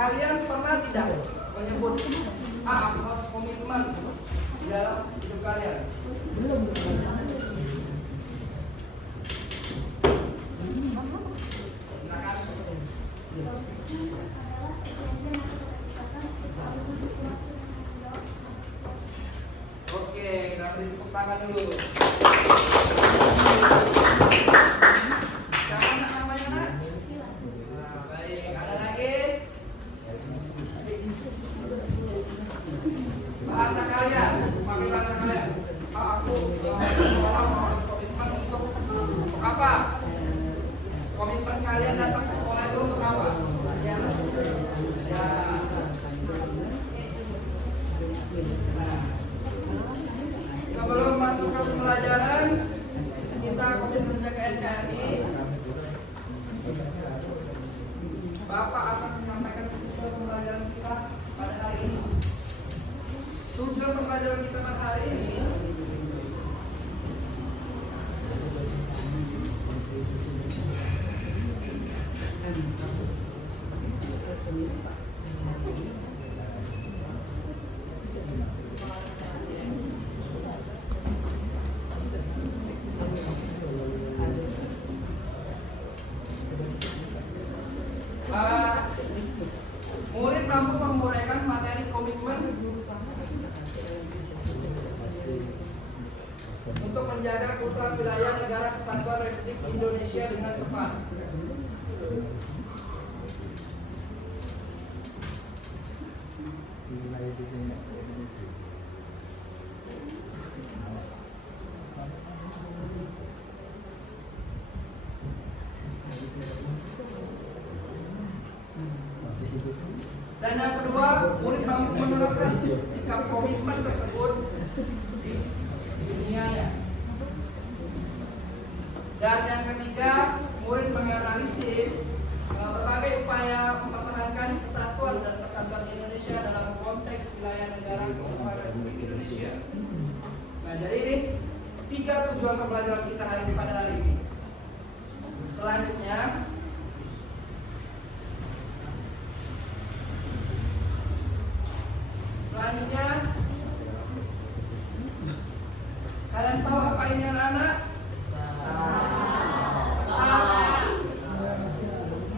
kalian pernah tidak menyebut aku harus komitmen di dalam hidup kalian? Belum. Oke, kita beri tepuk tangan dulu. Siapa namanya, Nak? Nah, baik, ada lagi? Bahasa kalian, pakai bahasa kalian. Aku komitmen untuk apa? Komitmen kalian datang ke sekolah itu untuk apa? Ya. Sebelum masuk ke pelajaran, kita komitmen menjaga NKRI. Bapak akan menyampaikan tujuan pembelajaran kita pada hari ini. Tujuan pembelajaran kita pada hari ini murid mampu menguraikan materi komitmen untuk menjaga keutuhan wilayah negara kesatuan Republik Indonesia dengan tepat. Dan yang kedua, murid mampu menerapkan sikap komitmen tersebut di dunianya. Dan yang ketiga, murid menganalisis berbagai upaya mempertahankan kesatuan dan persatuan Indonesia dalam konteks wilayah negara kesatuan Republik Indonesia. Nah, jadi ini 3 tujuan pembelajaran kita pada hari ini. Selanjutnya, kalian tahu apa ini anak-anak?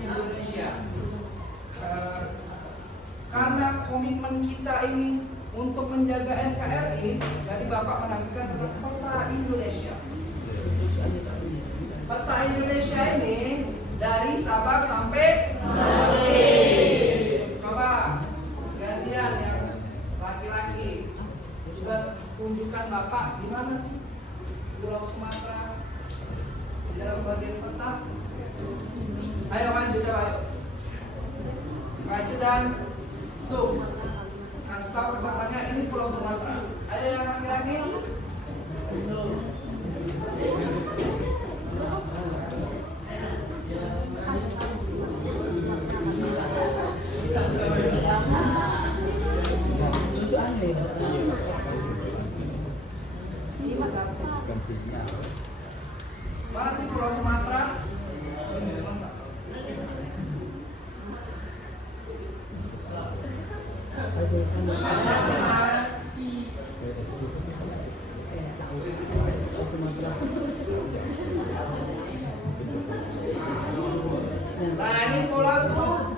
Indonesia. Karena komitmen kita ini untuk menjaga NKRI, jadi Bapak menampilkan tentang peta Indonesia. Peta Indonesia ini dari Sabang sampai Merauke. Coba gantian yang laki-laki juga tunjukkan Bapak di mana sih Pulau Sumatera di dalam bagian peta. Ayo maju, coba ayo. Maju dan zoom. Kasih tahu pertamanya ini Pulau Sumatera. Ayo yang laki-laki. Mana sih Pulau Sumatera? Nah, ini Pulau Sumatera.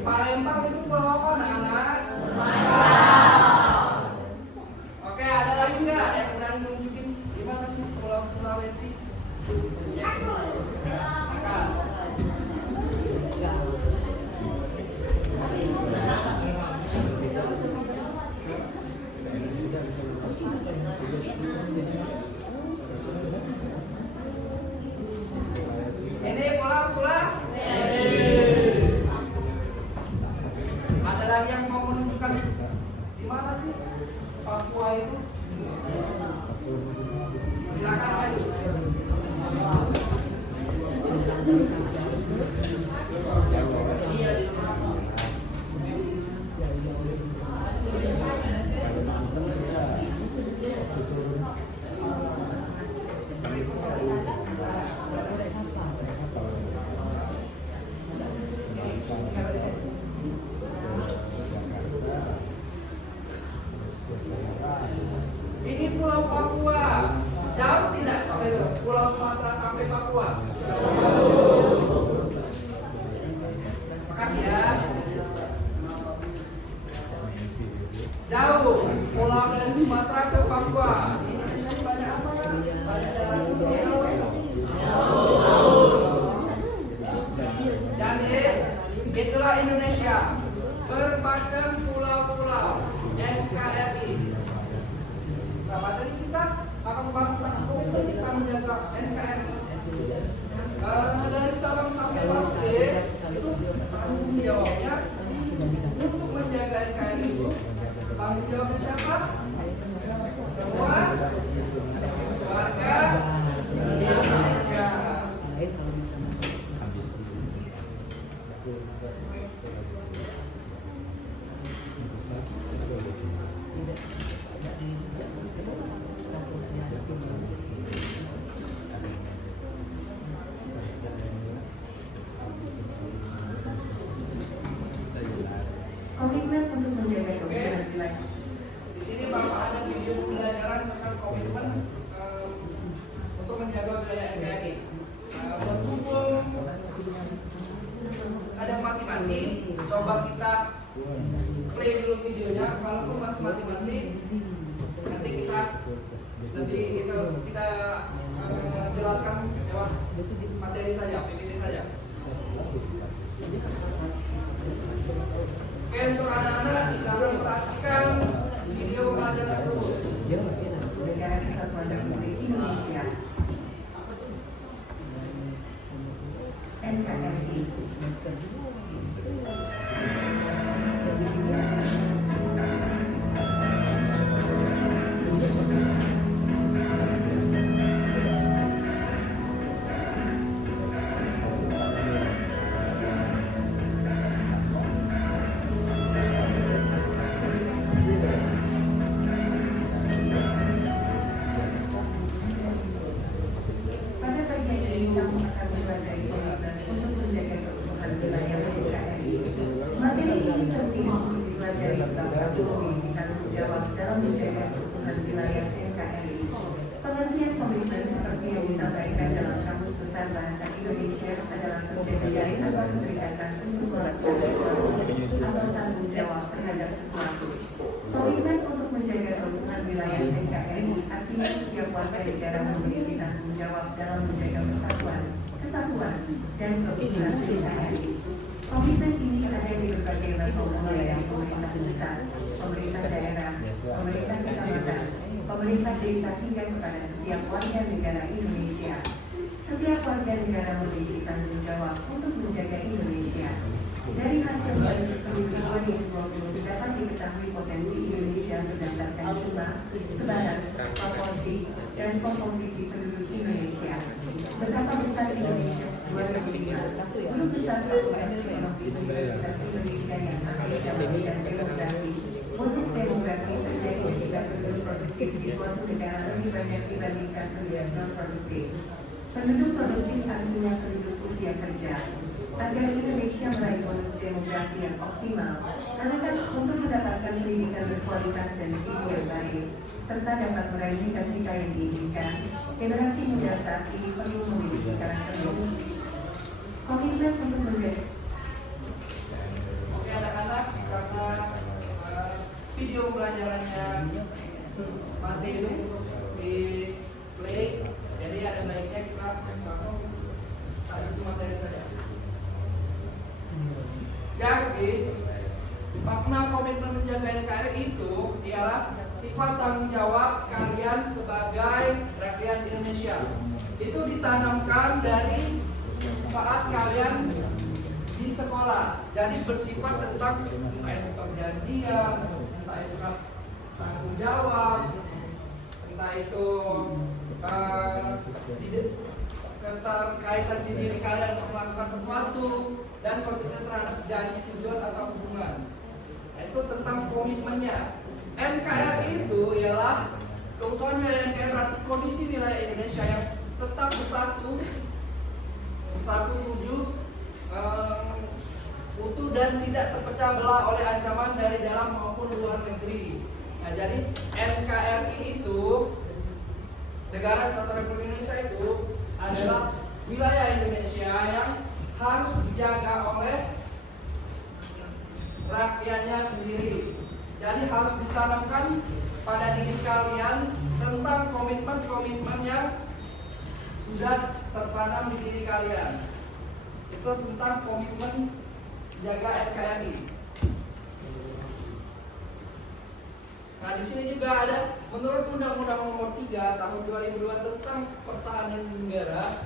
Palembang itu pulau apa, anak-anak? Oke, ada lagi nggak yang berani nunjukin di mana sih Pulau Sulawesi? Ini Pulau Sulawesi. Ada lagi yang mau menunjukkan di mana sih Papua itu? Silakan maju. Pulau Papua. Jauh tidak Pulau Sumatera sampai Papua? Makasih ya. Jauh pulau dari Sumatera ke Papua. Indonesia banyak apa ya? Banyak daerah jadi itulah Indonesia, bermacam pulau-pulau NKRI. Nah, materi kita akan membahas tentang komitmen kita menjaga NKRI. Dari Sabang sampai Merauke itu tanggung jawabnya untuk menjaga NKRI itu. Tanggung jawabnya siapa? Semua warga Indonesia. Komitmen untuk menjaga kepentingan wilayah. Di sini Bapak ada video pembelajaran tentang komitmen untuk menjaga wilayah NKRI. Berhubung ada mati-mati, coba kita play dulu videonya. Kalaupun masih mati-mati, nanti kita lebih itu kita jelaskan lewat materi saja, PPT saja. Oke, untuk anak-anak sekarang perhatikan video pembelajaran tersebut. Negara Kesatuan Republik Indonesia NKRI. Pada bagian ini kamu akan mempelajari komitmen untuk menjaga keutuhan wilayah NKRI. Materi ini penting untuk dipelajari sebab kamu memiliki tanggung jawab dalam menjaga keutuhan wilayah NKRI. Pengertian komitmen seperti yang disampaikan dalam Kamus Besar Bahasa Indonesia adalah perjanjian atau keterikatan untuk melakukan sesuatu atau tanggung jawab terhadap sesuatu. Komitmen untuk menjaga keutuhan wilayah NKRI artinya setiap warga negara memiliki tanggung jawab dalam menjaga persatuan, kesatuan, dan keutuhan NKRI. Komitmen ini ada di berbagai level mulai dari pemerintah pusat, pemerintah daerah, pemerintah kecamatan, pemerintah desa hingga kepada setiap warga negara Indonesia. Setiap warga negara memiliki tanggung jawab untuk menjaga Indonesia. Dari hasil sensus penduduk 2020 dapat diketahui potensi Indonesia berdasarkan jumlah, sebaran, proporsi, dan komposisi penduduk Indonesia. Betapa besar Indonesia 2005. Guru besar Fakultas Ekonomi Universitas Indonesia yang ahli dalam bidang demografi. Bonus demografi terjadi ketika penduduk produktif di suatu negara lebih banyak dibandingkan penduduk non-produktif. Penduduk produktif artinya penduduk usia kerja. Agar Indonesia meraih bonus demografi yang optimal, anak untuk mendapatkan pendidikan berkualitas dan gizi yang baik, serta dapat meraih cita-cita yang diinginkan, generasi muda saat ini perlu memiliki karakter komitmen untuk menjadi. Oke anak-anak, karena video pembelajarannya materi di play, jadi ada baiknya kita langsung satu materi saja. Jadi makna komitmen menjaga NKRI itu ialah sifat tanggung jawab kalian sebagai rakyat Indonesia. Itu ditanamkan dari saat kalian di sekolah. Jadi bersifat tentang entah itu perjanjian, entah itu tanggung jawab, entah itu keterkaitan di diri kalian untuk melakukan sesuatu dan konsisten terhadap janji, tujuan atau hubungan. Nah, itu tentang komitmennya. NKRI itu ialah keutuhan wilayah NKRI, berarti kondisi wilayah Indonesia yang tetap bersatu tujuh, utuh dan tidak terpecah belah oleh ancaman dari dalam maupun luar negeri. Nah, jadi NKRI itu Negara Kesatuan Republik Indonesia itu adalah wilayah Indonesia yang harus dijaga oleh rakyatnya sendiri. Jadi harus ditanamkan pada diri kalian tentang komitmen-komitmen yang sudah tertanam di diri kalian. Itu tentang komitmen jaga NKRI. Nah, di sini juga ada menurut Undang-Undang Nomor 3 Tahun 2002 tentang Pertahanan Negara.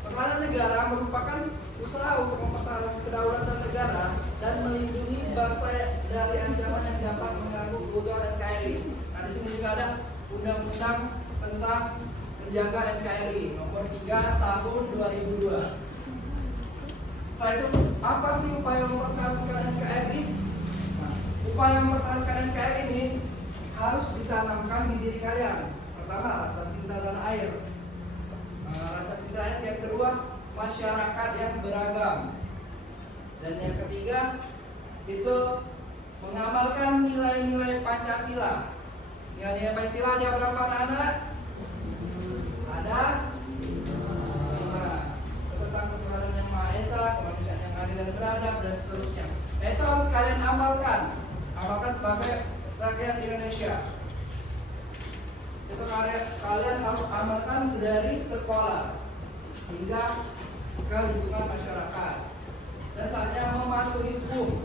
Pertahanan negara merupakan usaha untuk mempertahankan kedaulatan negara dan melindungi bangsa dari ancaman yang dapat mengganggu keutuhan NKRI. Nah, di sini juga ada Undang-Undang tentang menjaga NKRI Nomor 3 Tahun 2002. Setelah itu, apa sih upaya mempertahankan NKRI? Nah, upaya mempertahankan NKRI ini harus ditanamkan di diri kalian. Pertama, rasa cinta tanah air. Rasa cinta air. Yang kedua, masyarakat yang beragam. Dan yang ketiga, itu mengamalkan nilai-nilai Pancasila. Nilai-nilai Pancasila ada berapa anak? Ada 5. Tentang ketuhanan yang Maha Esa, kemanusiaan yang adil dan beradab, dan seterusnya. Nah, itu harus kalian amalkan sebagai rakyat Indonesia. Itu kalian harus amalkan dari sekolah hingga ke lingkungan masyarakat. Dan saatnya mematuhi hukum.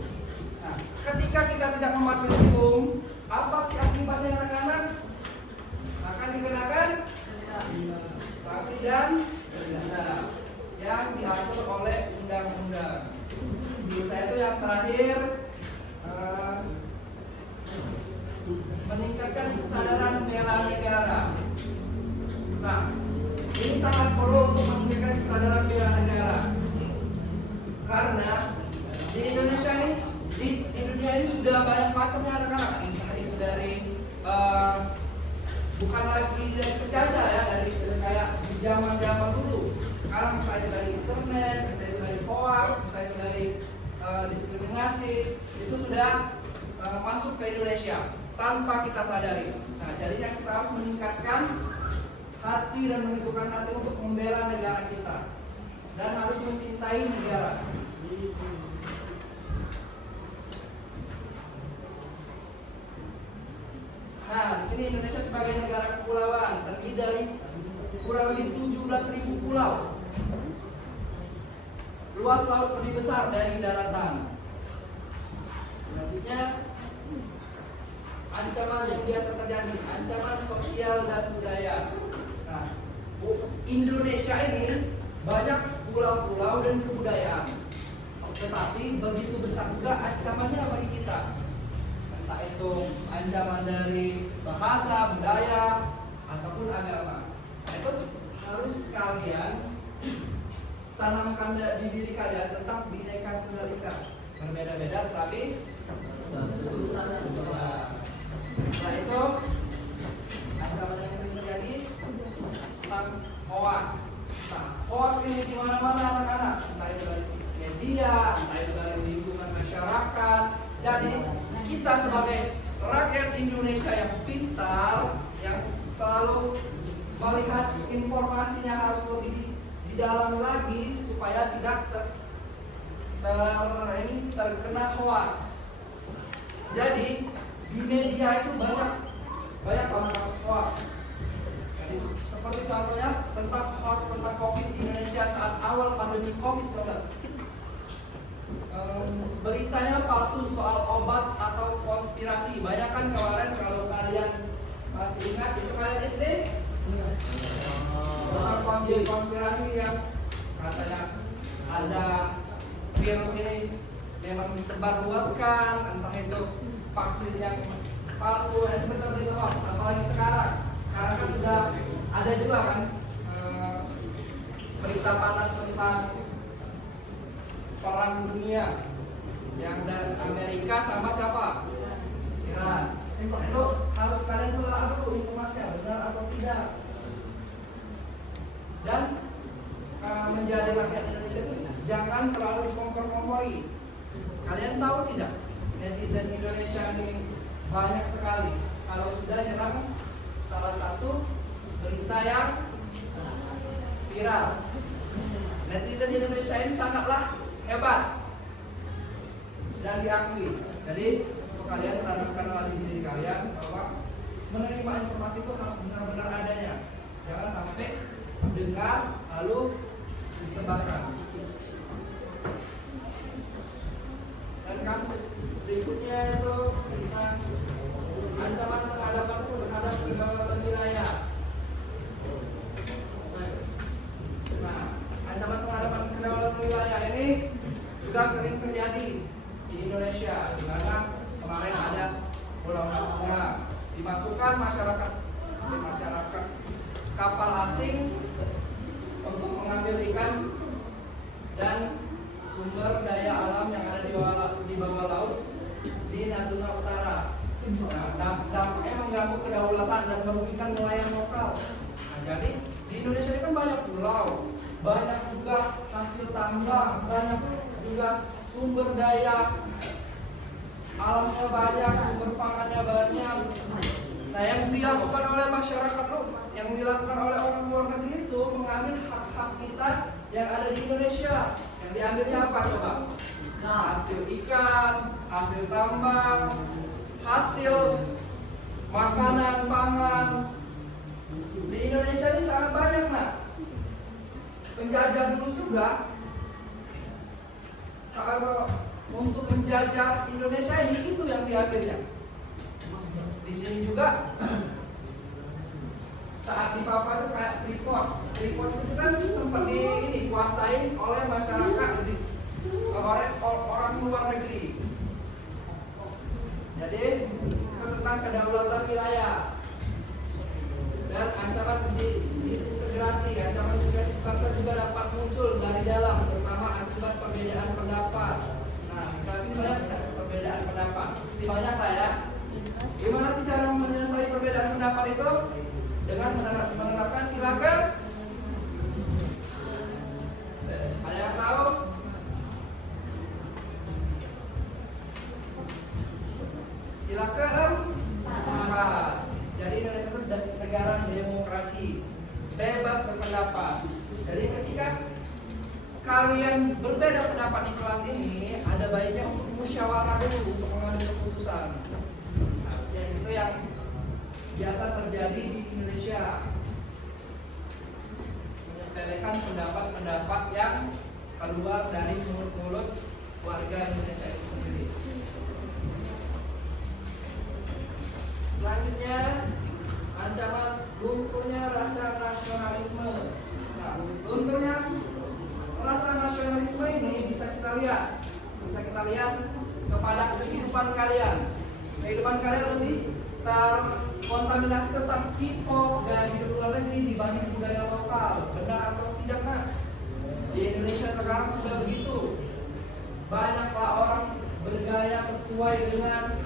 Nah, ketika kita tidak mematuhi hukum, apa sih akibatnya anak-anak? Akan dikenakan sanksi dan denda yang diatur oleh undang-undang. Di saya itu yang terakhir, meningkatkan kesadaran bela negara. Nah, ini sangat perlu untuk meningkatkan kesadaran bela negara, karena di Indonesia ini, di dunia ini sudah banyak macamnya anak-anak. Entah itu dari bukan lagi dari penjajah ya, dari kayak di zaman dulu. Sekarang entah itu dari internet, entah itu dari hoax, entah itu dari diskriminasi, itu sudah masuk ke Indonesia tanpa kita sadari. Nah, jadi kita harus meningkatkan hati dan meneguhkan hati untuk membela negara kita, dan harus mencintai negara. Nah, di sini Indonesia sebagai negara kepulauan terdiri dari kurang lebih 17.000 pulau. Luas laut lebih besar dari daratan. Selanjutnya, ancaman yang biasa terjadi, ancaman sosial dan budaya. Nah, Indonesia ini banyak pulau-pulau dan kebudayaan, tetapi begitu besar juga ancamannya bagi kita. Entah itu ancaman dari bahasa, budaya, ataupun agama. Nah, itu harus kalian tanamkan di diri kalian tentang Bhinneka Tunggal Ika. Berbeda-beda tetapi setelah itu, ancaman yang sering terjadi tentang hoax. Nah, hoax ini di mana-mana anak-anak, entah itu dari media, entah itu dari lingkungan masyarakat. Jadi kita sebagai rakyat Indonesia yang pintar, yang selalu melihat informasinya harus lebih didalami lagi supaya tidak terkena hoax. Jadi di media itu banyak kasus hoax. Jadi, seperti contohnya tentang hoax tentang COVID di Indonesia saat awal pandemi COVID-19. Beritanya palsu soal obat atau konspirasi. Banyak kan kemarin, kalau kalian masih ingat, itu kalian SD tentang konspirasi yang katanya ada virus ini memang disebar luaskan, entah itu vaksin yang palsu, dan berita-berita hoax. Apalagi sekarang kan sudah ada juga kan berita panas tentang perang dunia yang dari Amerika sama siapa? Iran. Itu harus kalian telah dulu informasinya benar atau tidak. Dan menjadi rakyat Indonesia itu jangan terlalu dikompor-kompori. Kalian tahu tidak, netizen Indonesia ini banyak sekali. Kalau sudah nyerang salah satu berita yang viral, netizen Indonesia ini sangatlah hebat dan diakui. Jadi untuk kalian tanamkan di diri kalian bahwa menerima informasi itu harus benar-benar adanya. Jangan sampai dengar lalu disebarkan. Dan kasus berikutnya itu tentang ancaman terhadap kedaulatan wilayah. Nah, ancaman terhadap kedaulatan wilayah ini juga sering terjadi di Indonesia, di mana kemarin ada Pulau Natuna dimasukkan masyarakat kapal asing untuk mengambil ikan dan sumber daya alam yang ada di bawah laut di Natuna Utara. Nah, dampaknya mengganggu kedaulatan dan merugikan nelayan lokal. Nah, jadi di Indonesia ini kan banyak pulau, banyak juga hasil tambang, banyak juga sumber daya alamnya banyak, sumber pangannya banyak. Nah, yang dilakukan oleh masyarakat yang dilakukan oleh orang luar negeri itu mengambil hak-hak kita yang ada di Indonesia. Yang diambilnya apa coba? Hasil ikan, hasil tambang, hasil makanan, pangan. Di Indonesia ini sangat banyak, nah. Penjajah dulu juga kalau untuk menjajah Indonesia ini itu yang diambilnya. Di sini juga saat di Papua itu kayak Freeport itu kan sempat dikuasain oleh masyarakat, oleh orang luar negeri. Jadi itu tentang kedaulatan wilayah dan ancaman disintegrasi. Ancaman disintegrasi bangsa juga dapat muncul dari dalam, terutama akibat perbedaan pendapat. Nah, kelas ini banyak perbedaan pendapat, pasti banyak lah ya. Gimana sih cara menyelesaikan perbedaan pendapat itu? Dengan menerapkan silakan. Ada yang tahu? Silakan. Jadi Indonesia itu negara demokrasi, bebas berpendapat. Jadi ketika kalian berbeda pendapat di kelas ini, ada baiknya untuk musyawarah dulu untuk mengambil keputusan. Dan itu yang biasa terjadi di Indonesia, menyepelekan pendapat-pendapat yang keluar dari mulut-mulut warga Indonesia itu sendiri. Selanjutnya, ancaman lunturnya rasa nasionalisme. Nah, lunturnya rasa nasionalisme ini bisa kita lihat kepada kehidupan kalian. Kehidupan kalian lebih terkontaminasi tentang K-pop gaya hidup luar negeri dibanding budaya lokal. Benar atau tidak, nah? Di Indonesia sekarang sudah begitu. Banyaklah orang bergaya sesuai dengan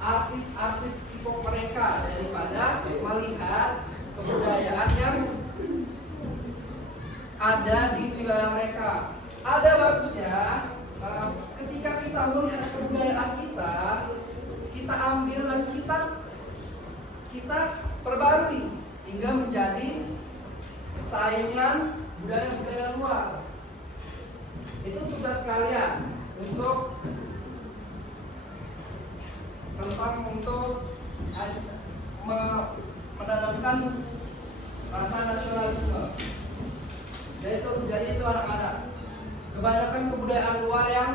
artis-artis K-pop mereka daripada melihat kebudayaan yang ada di wilayah mereka. Ada bagusnya ketika kita melihat kebudayaan kita ambil dan kita perbarui hingga menjadi saingan budaya-budaya luar. Itu tugas kalian untuk menanamkan rasa nasionalisme. Jadi itu anak-anak. Kebanyakan kebudayaan luar yang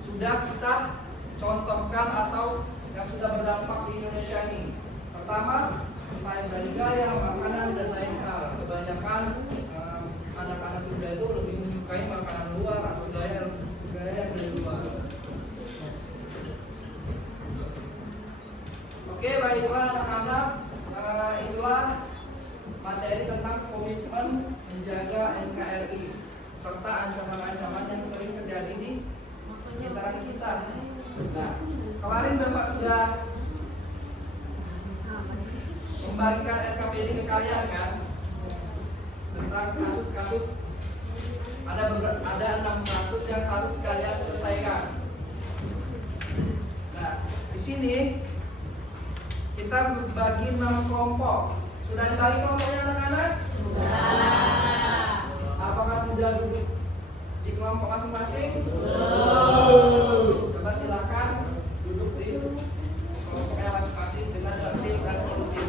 sudah kita contohkan atau yang sudah berdampak di Indonesia ini. Pertama, selain dari gaya, makanan dan lain hal. Kebanyakan anak-anak muda itu lebih menyukai makanan luar atau gaya yang dari luar. Oke, baiklah anak-anak, itulah materi tentang komitmen menjaga NKRI serta ancaman-ancaman yang sering terjadi di sekitaran kita. Nah, kemarin Bapak sudah membagikan NKPD ke kalian kan, tentang kasus-kasus. Ada 6 kasus yang harus kalian selesaikan. Nah, di sini Kita bagi 6 kelompok. Sudah dibagi kelompoknya anak-anak? Sudah. Apakah sudah duduk di kelompok masing-masing? Belum. Coba silakan duduk di kelompoknya masing-masing dengan tertib dan kondusif.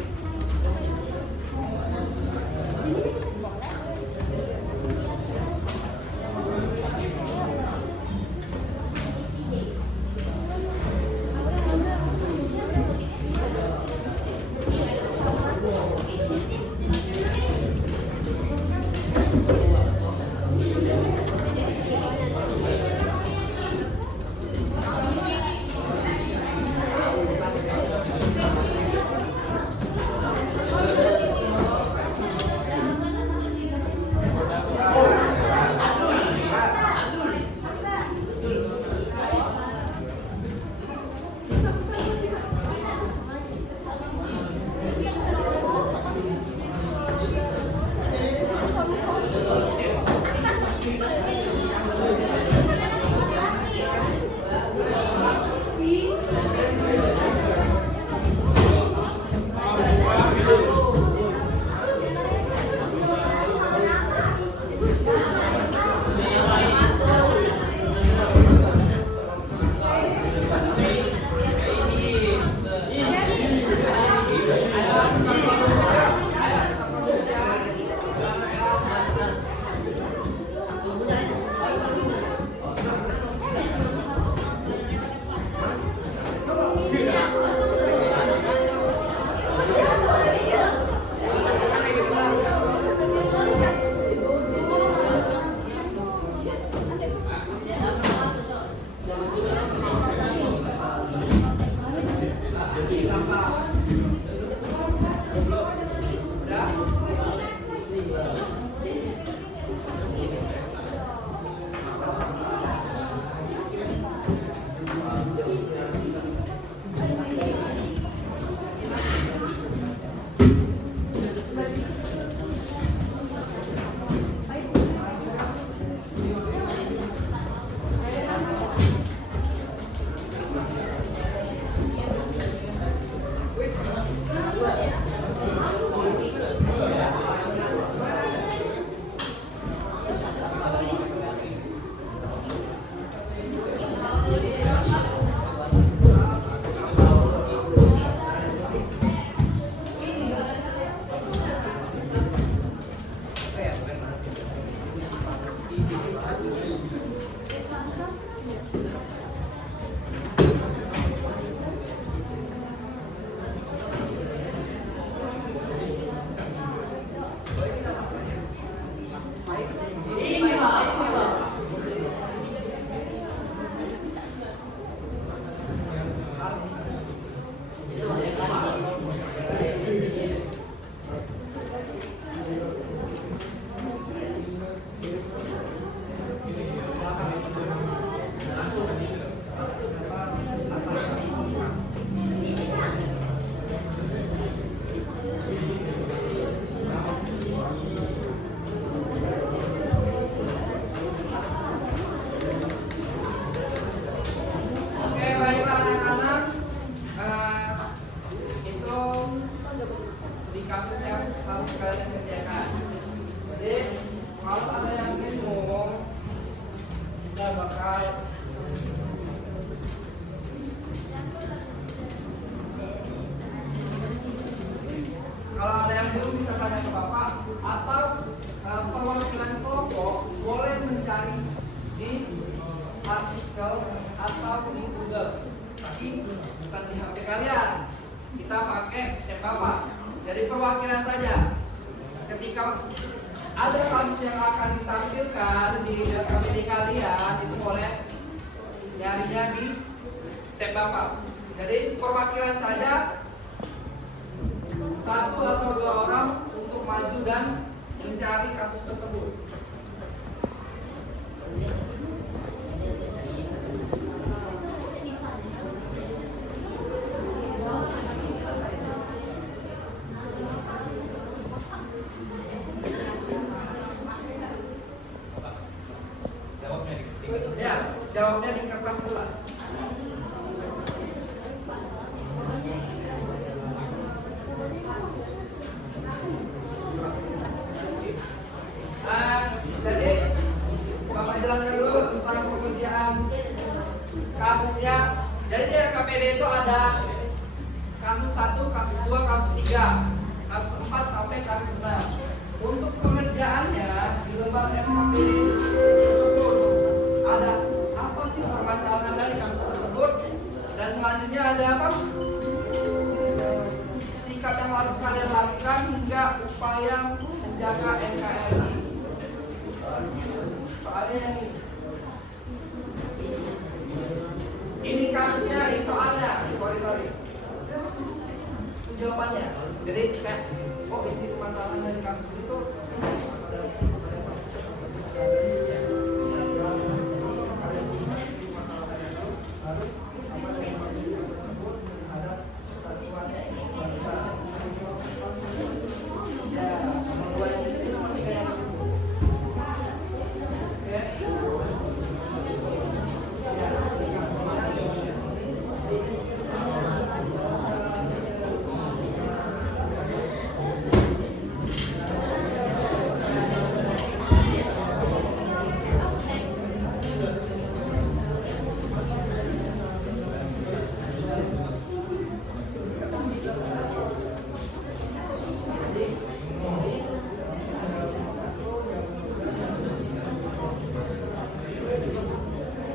Kalau ada yang belum bisa tanya ke Bapak atau perwakilan kelompok boleh mencari di artikel atau di Google, tapi bukan di HP kalian. Kita pakai chat Bapak. Jadi perwakilan saja. Ketika ada kasus yang akan ditampilkan di KBD kalian, itu boleh nyarinya di tab Bapak. Jadi perwakilan saja, 1 atau 2 orang untuk maju dan mencari kasus tersebut. Ya, jawabnya di kertas sebelah. SPD itu ada kasus 1, kasus 2, kasus 3, kasus 4 sampai kasus 6. Untuk pengerjaannya di lembaga FKPD tersebut ada apa sih permasalahan dari kasus tersebut, dan selanjutnya ada apa? Sikap yang harus kalian lakukan hingga upaya menjaga NKRI. Soalnya ini kasusnya, ini soalnya, sorry. Jawabannya. Jadi kayak, oh ini permasalahan dari kasus itu.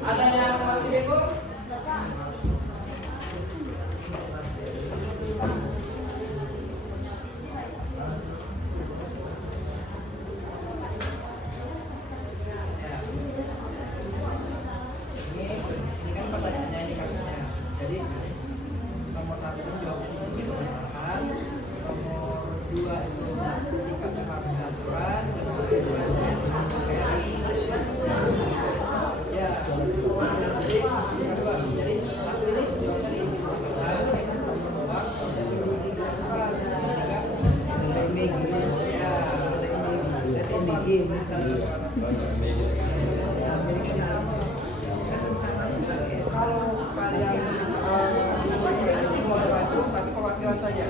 Ada yang masih bego? Ini kan pertanyaannya, ini kasusnya. Jadi nomor 1 jawabnya itu permasalahan, nomor 2 itu sikap yang harus dilakukan, dan nomor 3 ya. Jadi satu ini jawabnya di permasalahan, nomor 2 nomor 3 kalau kalian sih boleh maju, tapi perwakilan saja.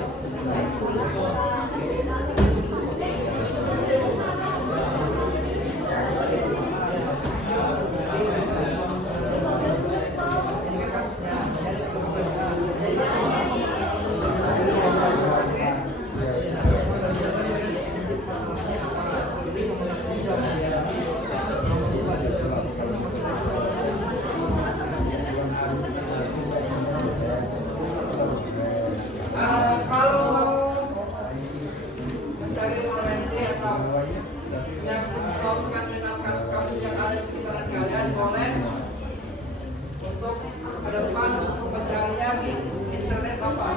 Kalau mencari referensi atau yang melakukan dengan kasus-kasus yang ada di sekitaran kalian, boleh untuk ke depan mencarinya di internet Bapak.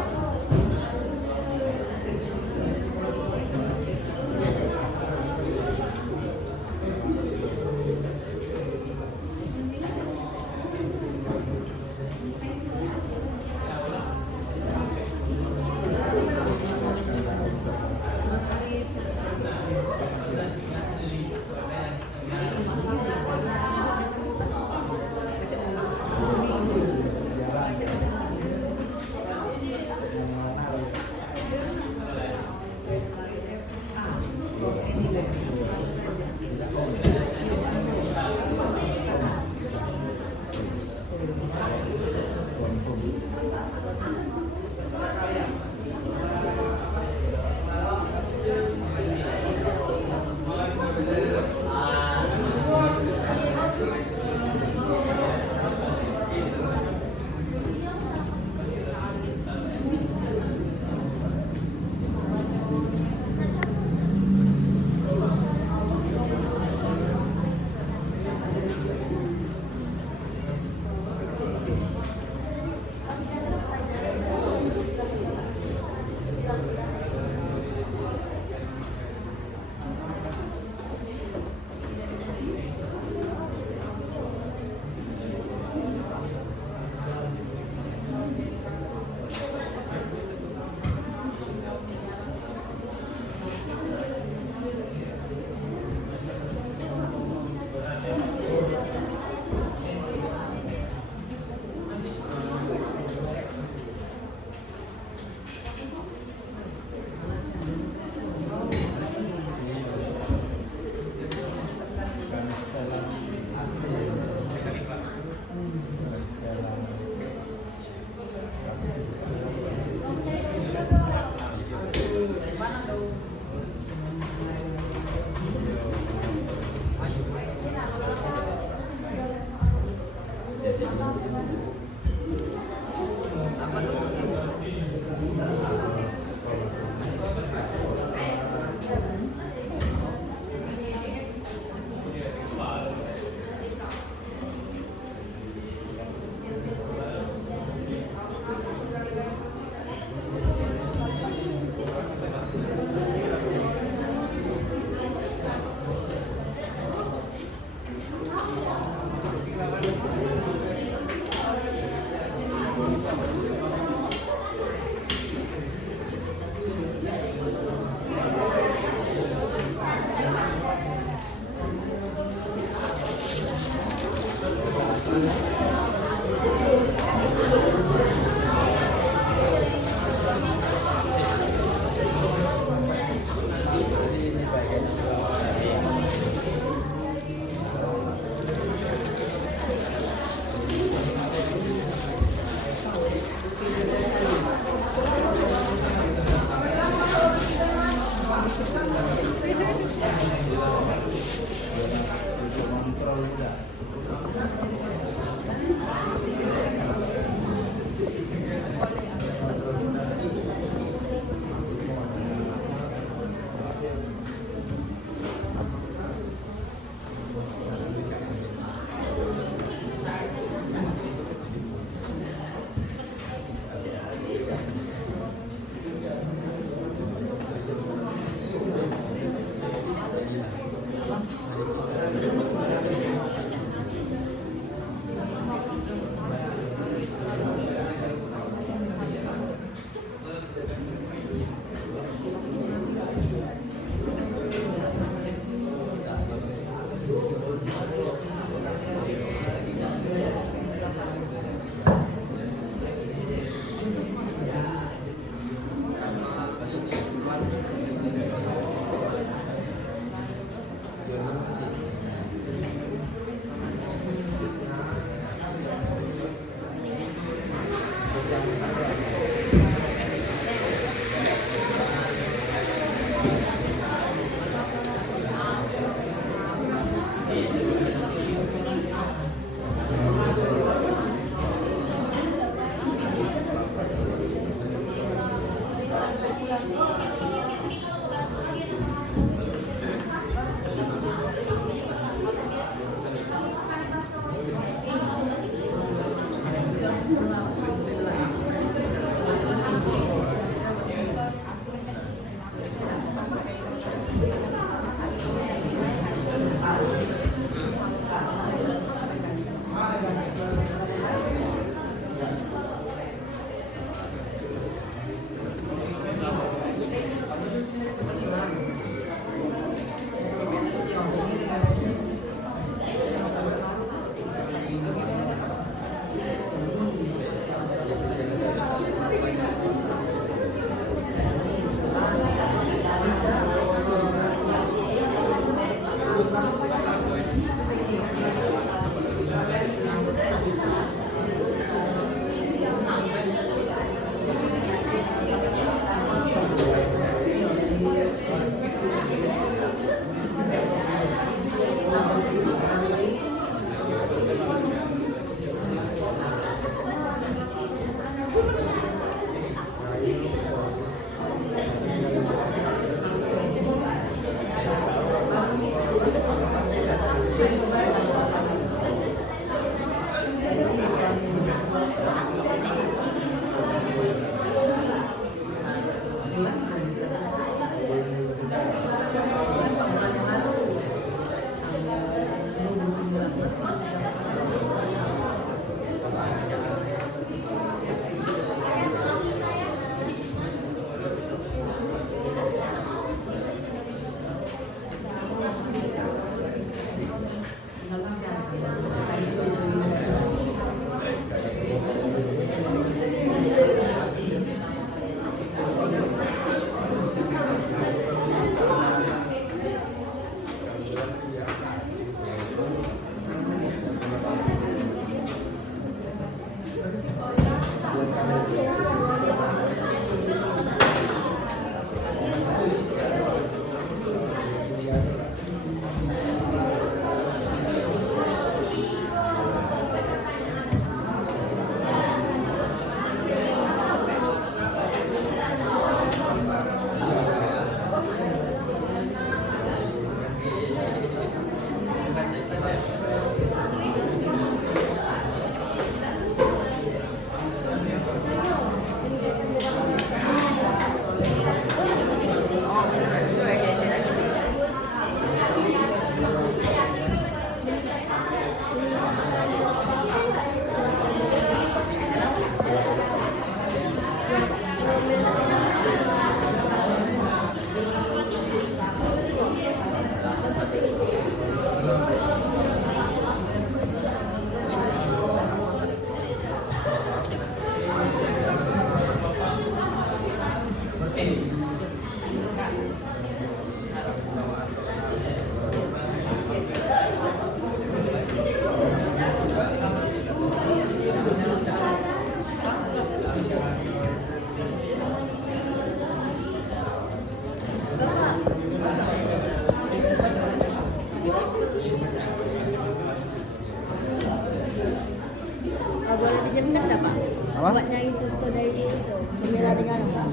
Boleh pinjamkan nggak Pak? Apa? Buat nyari contoh dari itu pemila dengan Pak.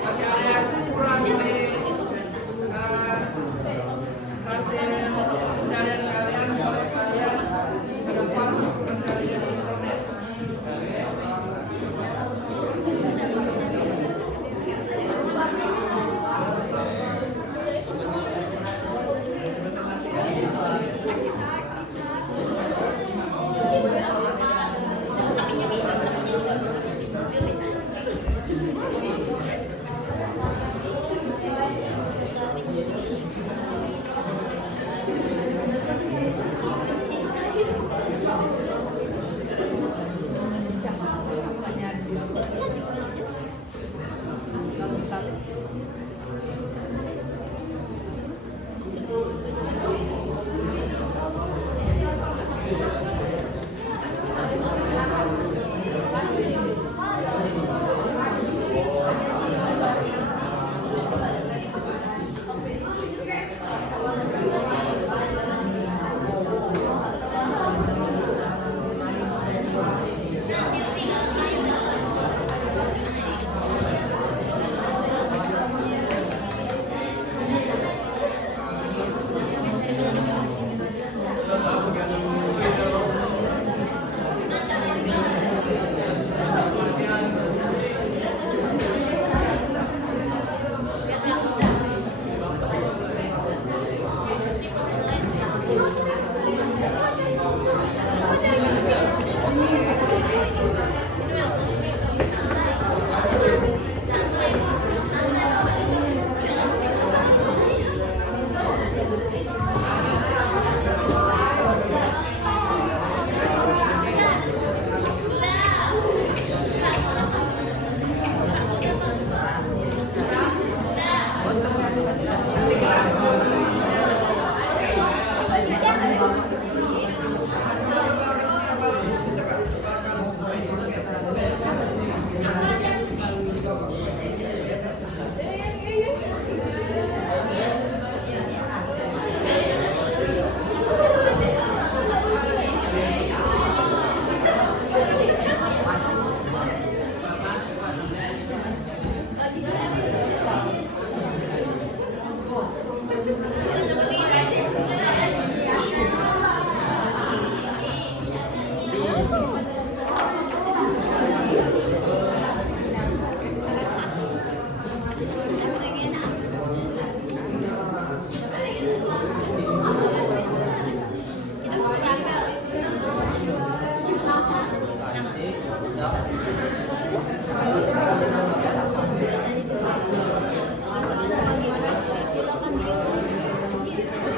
masih ada yang kurang dari hasil pencarian kalian, boleh kalian ke depan mencari di internet.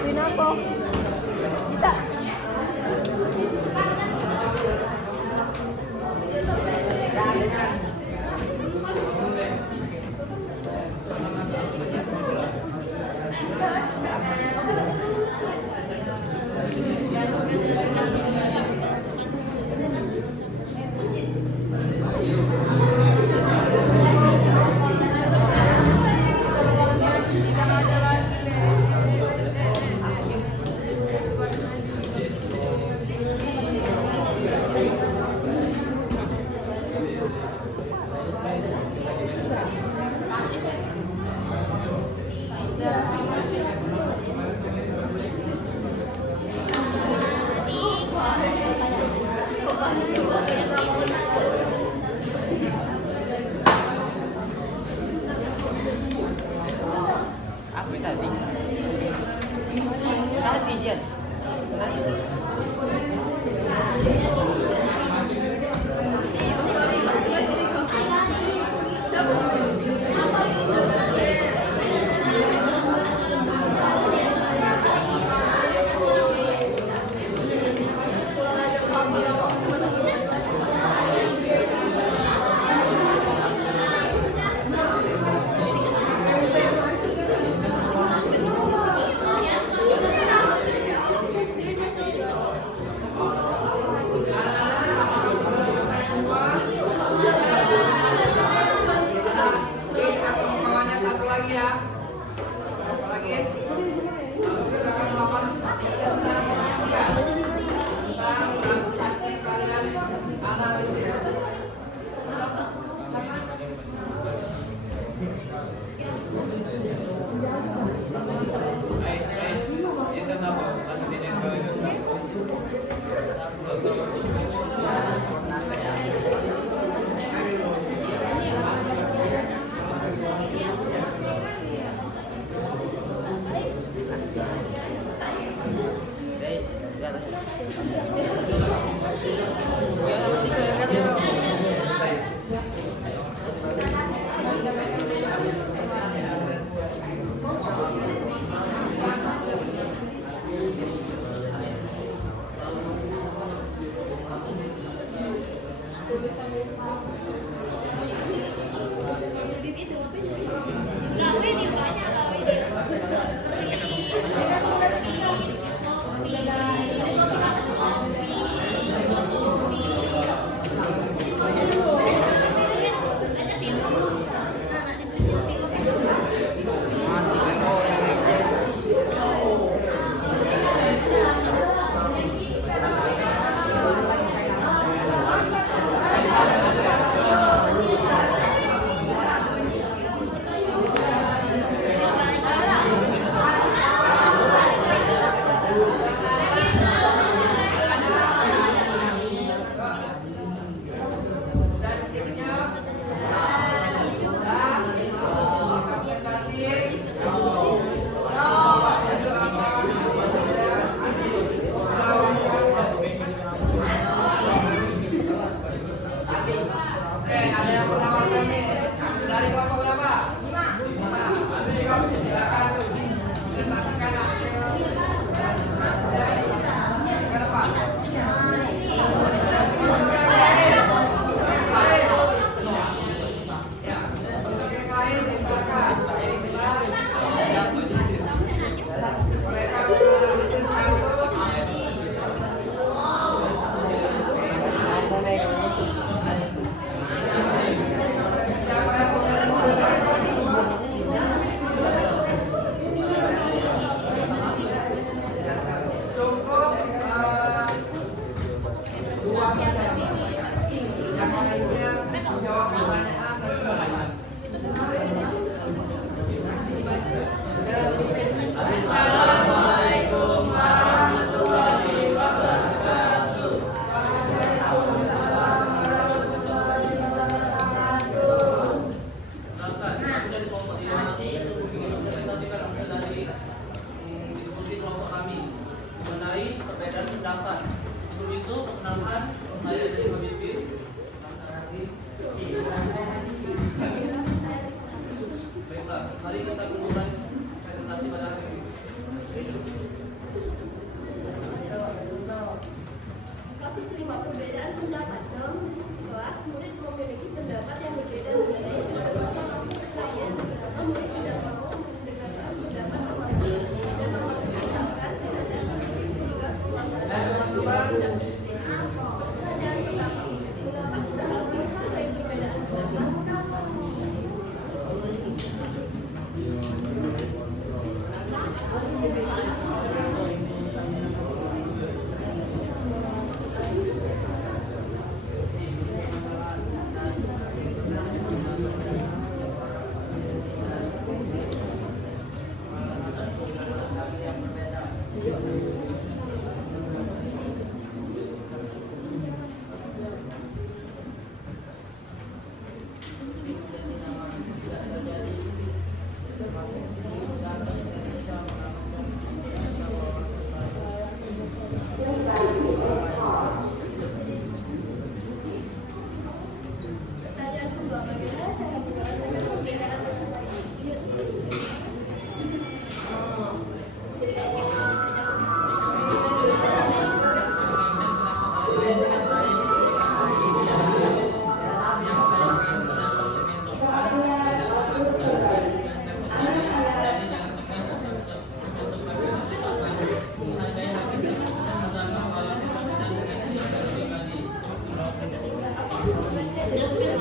Kenapa? Kita. Apa tadi? Tadi Jan. Tadi. Analisis. Đây, ra đây. Nhớ đi cười ra chưa? Oke, ada yang menawarkan nih. Dari kelompok berapa? 5. Silakan presentasikan hasil ke depan. Ya, untuk yang lain silakan. Mereka menganalisis kasus. Siapa yang cukup dua saja. Yang lainnya menjawab pertanyaan dan pertanyaan. Assalamualaikum warahmatullahi wabarakatuh. Dari kelompok ini ingin mempresentasikan hasil dari diskusi kelompok kami mengenai perbedaan pendapat. Sebelum itu perkenalkan, saya dari Habibie. Baiklah, mari kita memulai presentasi pada hari ini. Kasus 5 perbedaan pendapat. Dalam diskusi kelas, murid memiliki pendapat yang berbeda mengenai suatu masalah kepercayaan. Beberapa murid tidak mau mendengarkan pendapat orang lain dan mempertimbangkan derajat sehingga suasana tidak kondusif. Pertanyaan pertama, mengapa kita harus menghargai perbedaan pendapat? Pertanyaan kedua, bagaimana cara menyelesaikan perbedaan dengan baik? Jadi